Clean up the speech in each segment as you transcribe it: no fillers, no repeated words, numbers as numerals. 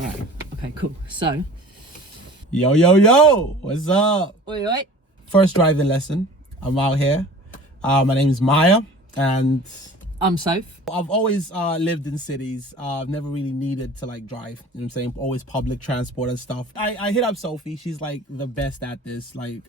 Right. Okay, cool. So. Yo, what's up? Oi, oi. First driving lesson. I'm out here. My name is Maya, and I'm Soph. I've always lived in cities. I've never really needed to like drive. You know what I'm saying? Always public transport and stuff. I hit up Sophie. She's like the best at this. Like,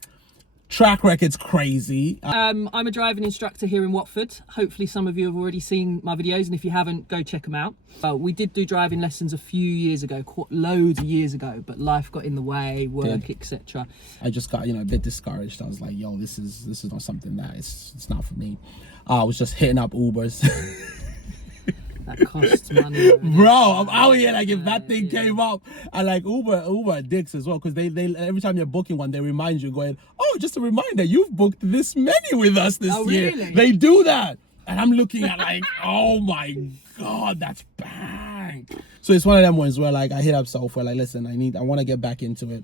track record's crazy. I'm a driving instructor here in Watford. Hopefully some of you have already seen my videos, and if you haven't, go check them out. We did do driving lessons a few years ago, loads of years ago, but life got in the way, work, etc. I just got, a bit discouraged. I was like, yo, this is not something that it's not for me. I was just hitting up Ubers. That costs money. Bro, I'm out here like if that thing came up, and like Uber dicks as well, because they every time you're booking one, they remind you going, oh, just a reminder, you've booked this many with us this year. Really? They do that. And I'm looking at like, oh my God, that's bang. So it's one of them ones where like I hit up Sophie, like, listen, I want to get back into it.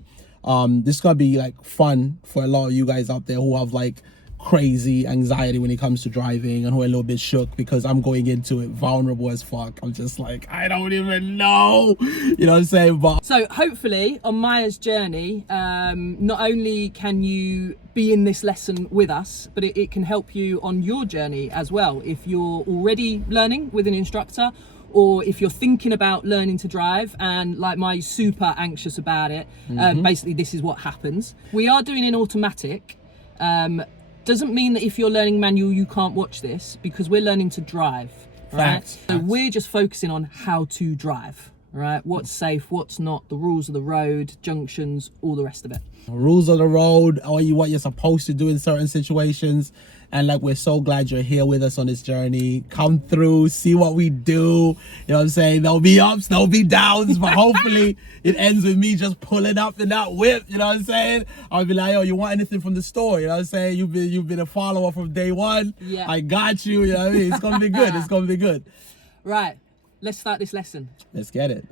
This is gonna be like fun for a lot of you guys out there who have like crazy anxiety when it comes to driving and who are a little bit shook, because I'm going into it vulnerable as fuck. I'm just like, I don't even know, you know what I'm saying? But so hopefully on Maya's journey, not only can you be in this lesson with us, but it can help you on your journey as well. If you're already learning with an instructor, or if you're thinking about learning to drive and like Maya's super anxious about it, basically this is what happens. We are doing an automatic. Doesn't mean that if you're learning manual you can't watch this, because we're learning to drive, right? So we're just focusing on how to drive, right? What's safe, what's not, the rules of the road, junctions, all the rest of it. Rules of the road, or what you're supposed to do in certain situations. And like, we're so glad you're here with us on this journey. Come through, see what we do. You know what I'm saying? There'll be ups, there'll be downs, but hopefully it ends with me just pulling up in that whip. You know what I'm saying? I'll be like, yo, you want anything from the store? You know what I'm saying? You've been a follower from day one. Yeah. I got you. You know what I mean? It's gonna be good. It's gonna be good. Right, let's start this lesson. Let's get it.